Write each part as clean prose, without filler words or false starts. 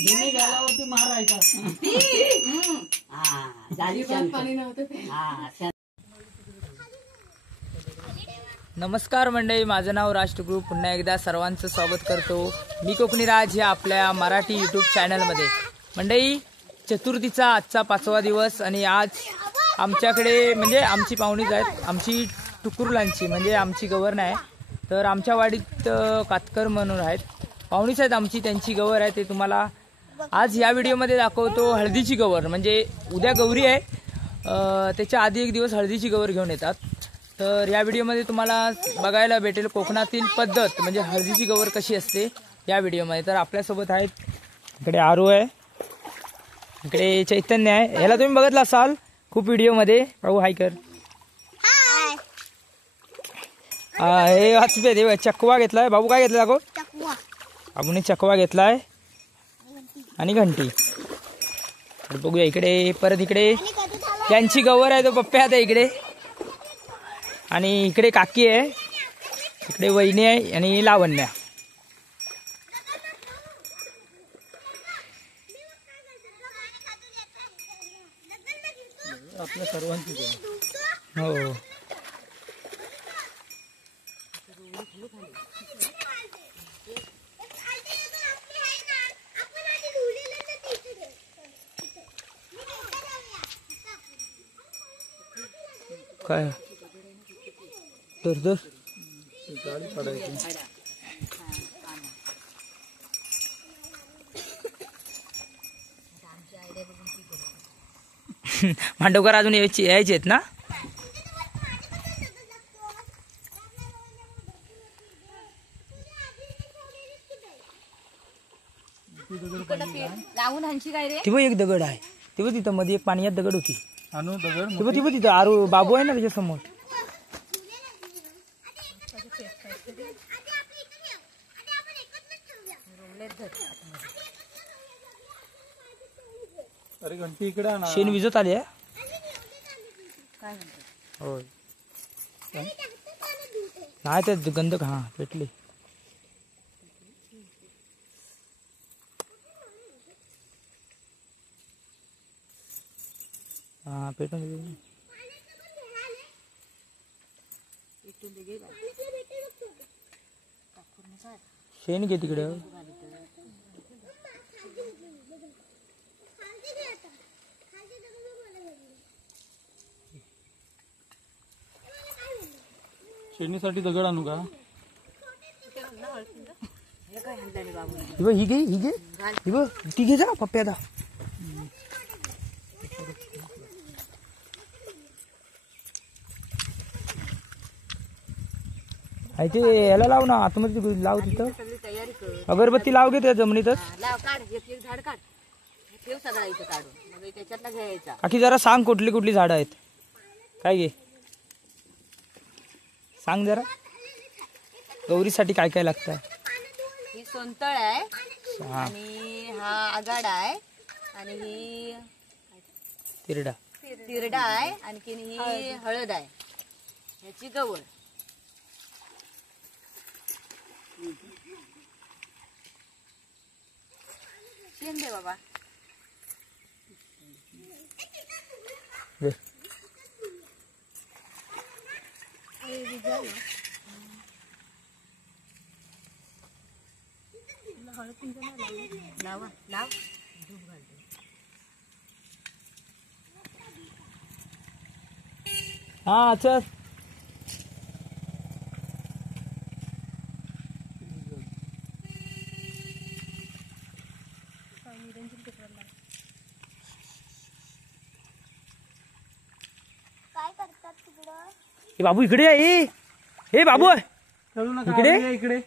दोन्ही गालावरती मारायचा. पाणी नव्हतं. नमस्कार मंडळी, माझं नाव राज टुकरू. पुन्हा एकदा सर्वांचं स्वागत करतो मी कोकणी राज या आपल्या मराठी यूट्यूब चॅनलमध्ये. मंडळी, चतुर्थीचा आजचा 5वा दिवस आणि आज आमच्याकडे म्हणजे आमची पाहुणीच आहेत, आमची टुकुरलांची म्हणजे आमची गवर नाही. तर आमच्या वाडीत कातकर म्हणून आहेत, पाहुणीच आहेत आमची, त्यांची गवर आहे. ते तुम्हाला आज या व्हिडिओमध्ये दाखवतो. हळदीची गवर म्हणजे उद्या गौरी आहे, त्याच्या आधी एक दिवस हळदीची गवर घेऊन येतात. तर या व्हिडिओमध्ये तुम्हाला बघायला भेटेल कोकणातील पद्धत म्हणजे हळदीची गवर कशी असते या व्हिडिओमध्ये. तर आपल्यासोबत आहेत, इकडे आरू आहे, इकडे चैतन्य आहे. ह्याला तुम्ही बघितलं असाल खूप व्हिडिओमध्ये. भाऊ हाय कर. हे वाचते चकवा घेतलाय. बाबू काय घेतला दाखव. बाबूने चकवा घेतलाय आणि घंटी. बघूया इकडे परत, इकडे त्यांची गवर आहे तो पप्प्या आता इकडे, आणि इकडे काकी आहे, इकडे वहिनी आहे आणि लावण्या. आपल्या सर्वांची हो. काय दर दर गाडी पडायची. मांडवकर अजून यायचे आहेत ना. तिथे एक दगड आहे, तिथे तिथं मध्ये एक पाण्यात दगड होती. तिथे तिथं आरू बाबू आहे ना त्याच्या समोर. अरे घंटी इकडे ना. शेण विजत आली आहे. होय नाही ते गंध हा पेटली. हा पेटून शेण घे तिकडे. शेणीसाठी दगड आणू का. ही घे, ही घे, ही बघ ती घे जा पप्प्यादा. ते याला लाव ना आतमध्ये, लाव तिथं अगरबत्ती लाव घे त्या जमिनीतच. काकी जरा सांग कुठली कुठली झाडं आहेत काय घे, सांग जरा गौरीसाठी काय काय लागतं. ही सोनतळ आहे आणि हा आगाड आहे आणि ही तिरडा आहे, आणखी ही हळद आहे, ह्याची गवळ. शेण दे बाबा. लावा लाव. हा चल. बाबू इकडे आहे. हे बाबू इकडे इकडे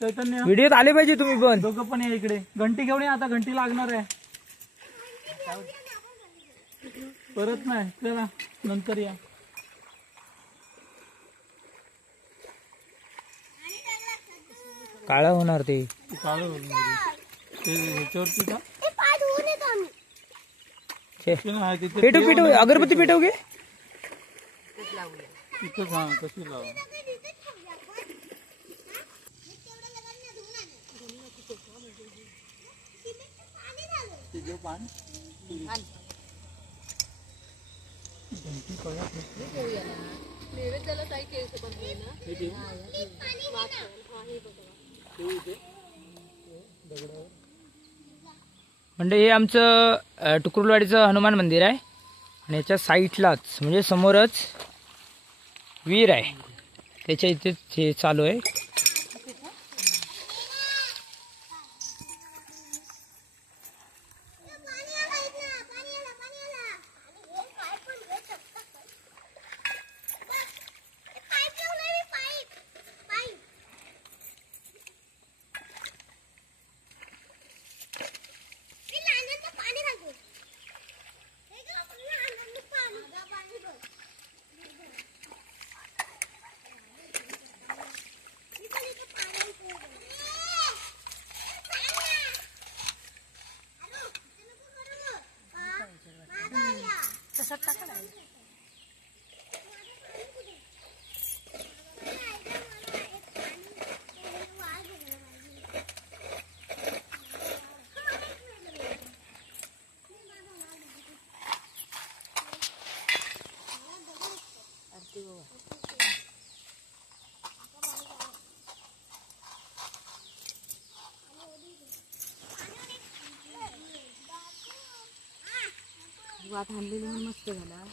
चैतन्य व्हिडिओत आले पाहिजे तुम्ही पण. दोघं पण या इकडे. घंटी घेऊन या, आता घंटी लागणार आहे. परत नाही चला नंतर या. काळा होणार ते. काळं ह्याच्यावरती का पेटू पेटू अगरबत्ती पेटव घे. तिथं हा कशी लावा. पान म्हणजे हे आमचं टुकुरवाडीचं हनुमान मंदिर आहे आणि याच्या साईडलाच म्हणजे समोरच विहीर आहे, त्याच्या इथेच हे चालू आहे. वात आणलेली म्हणून मस्त झाला.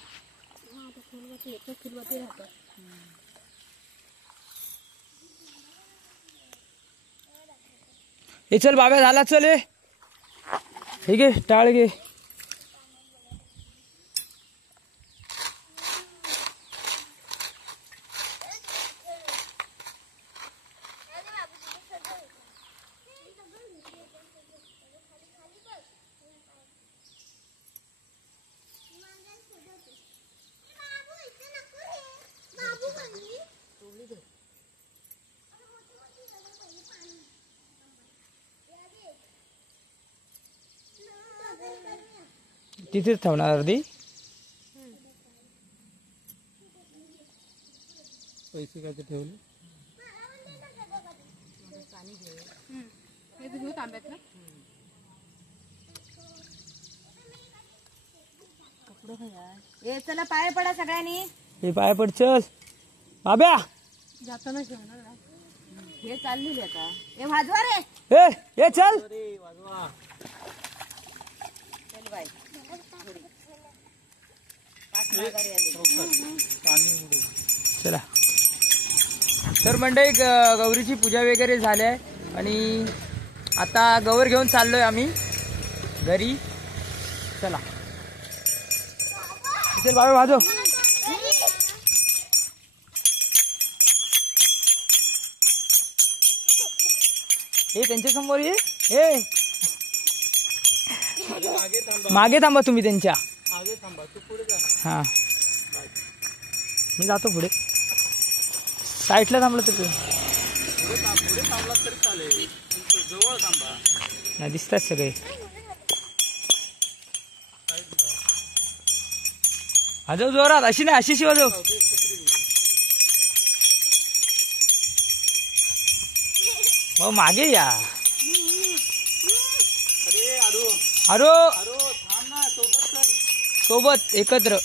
हे चल बाबा झाला, चल हे ठीक आहे, टाळ घे. तिथेच ठेवणार अर्धी. पैसे काय ते ठेवले ए चला पाय पडा सगळ्यांनी. हे पाय पड, चल बाब्या. जाताना हे चाललेली आता. हे वाजवा रे. हे चल. चल बाई. चला तर मंडळी गौरीची पूजा वगैरे झाली आहे आणि आता गौर घेऊन चाललोय आम्ही घरी. चला चल बाबा वाजव. हे त्यांच्या समोर ये. हे मागे थांबा तुम्ही त्यांच्या. मागे थांबा, तू पुढे जा. हा मी जातो पुढे. साईडला थांबलं तर पुढे थांबला तरी चालेल, जवळ थांबा. नाही दिसतात सगळे. वाजव जोरात, अशी नाही अशी वाजव. हो मागे या. अरो थांब ना, सोबत चल. सोबत एकत्र.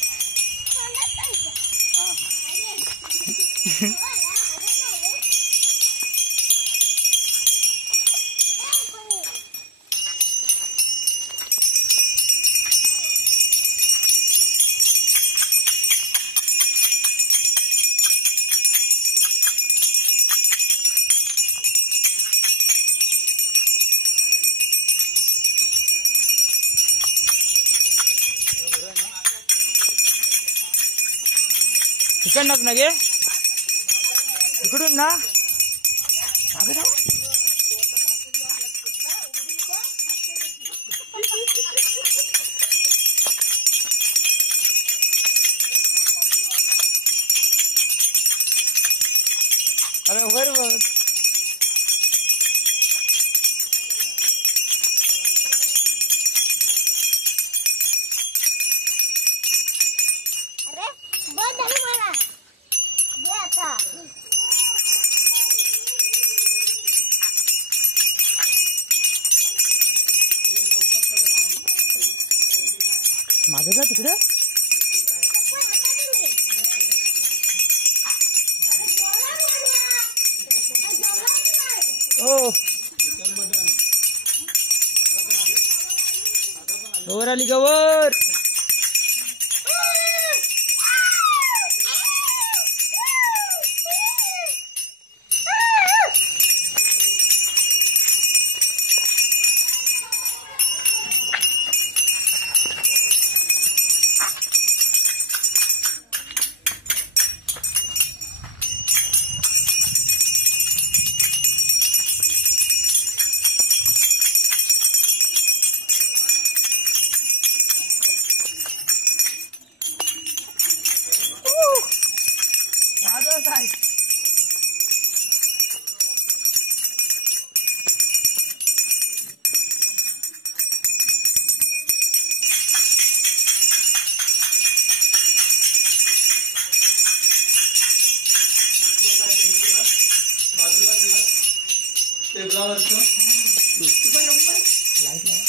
इकडनंच ना गे, इकडून ना. अरे वर बघ. मागे जा तिकडं. ओ गवर आली गवर. टेबलावरचं लाईट लावा.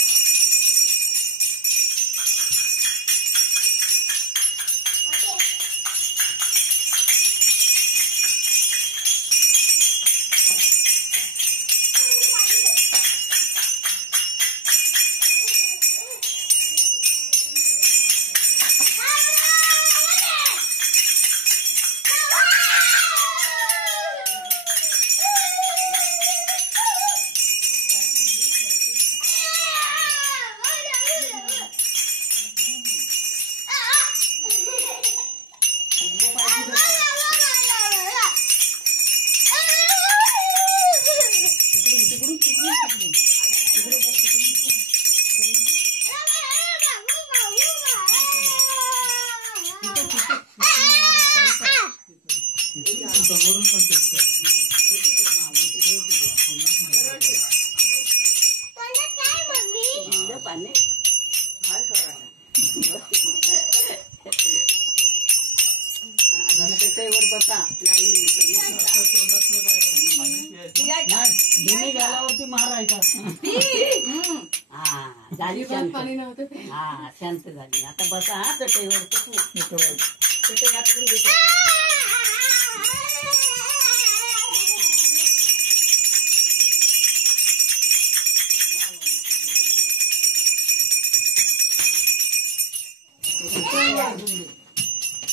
समोरून पण टेस्ट दोन्ही गालावरती मारायचा. झाली शांत. हा शांत झाली. आता बसा हा चटईवर.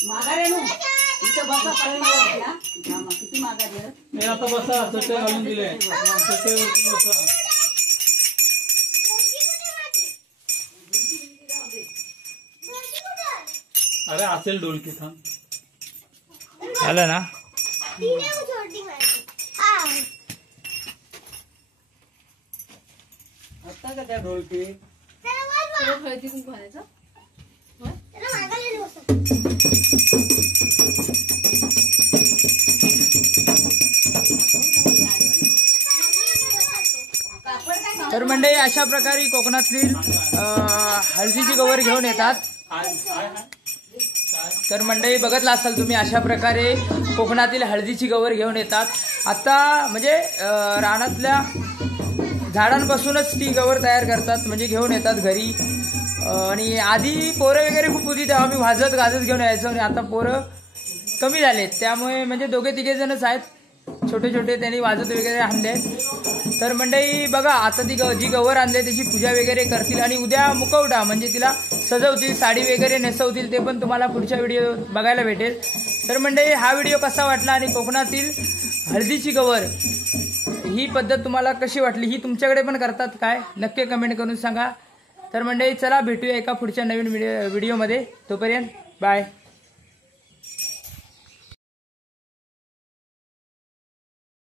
माघारे नु इथं बसा पडला. किती माघारी. मी आता बसा चटई घालून दिले. चटईवरती बसा. अरे असेल ढोलकी थांब. झालं ना. आता का त्या ढोलकी हळदी कुंकू घालायचं. तर मंडळी अशा प्रकारे कोकणातील हळदीची गवर घेऊन येतात. तर मंडळी बघतला असाल तुम्ही अशा प्रकारे कोकणातील हळदीची गवर घेऊन येतात. आता म्हणजे रानातल्या झाडांपासूनच ती गवर तयार करतात, म्हणजे घेऊन येतात घरी. आणि आधी पोरं वगैरे खूप होती तेव्हा आम्ही वाजत गाजत घेऊन यायचो. आणि आता पोरं कमी झालेत त्यामुळे म्हणजे दोघे तिघे जणच आहेत, छोटे छोटे, त्यांनी वाजत वगैरे आणले. तर मंडळी बघा आता ती जी गवर आणली त्याची पूजा वगैरे करतील आणि उद्या मुखवटा म्हणजे तिला सजवतील, साडी वगैरे नेसवतील. ते पण तुम्हाला पुढच्या व्हिडिओ बघायला भेटेल. तर मंडळी हा व्हिडिओ कसा वाटला आणि कोकणातील हळदीची गवर ही पद्धत तुम्हाला कशी वाटली, ही तुमच्याकडे पण करतात काय, नक्की कमेंट करून सांगा. तर मंडळी चला भेटूया एका पुढच्या नवीन व्हिडिओमध्ये. तोपर्यंत बाय.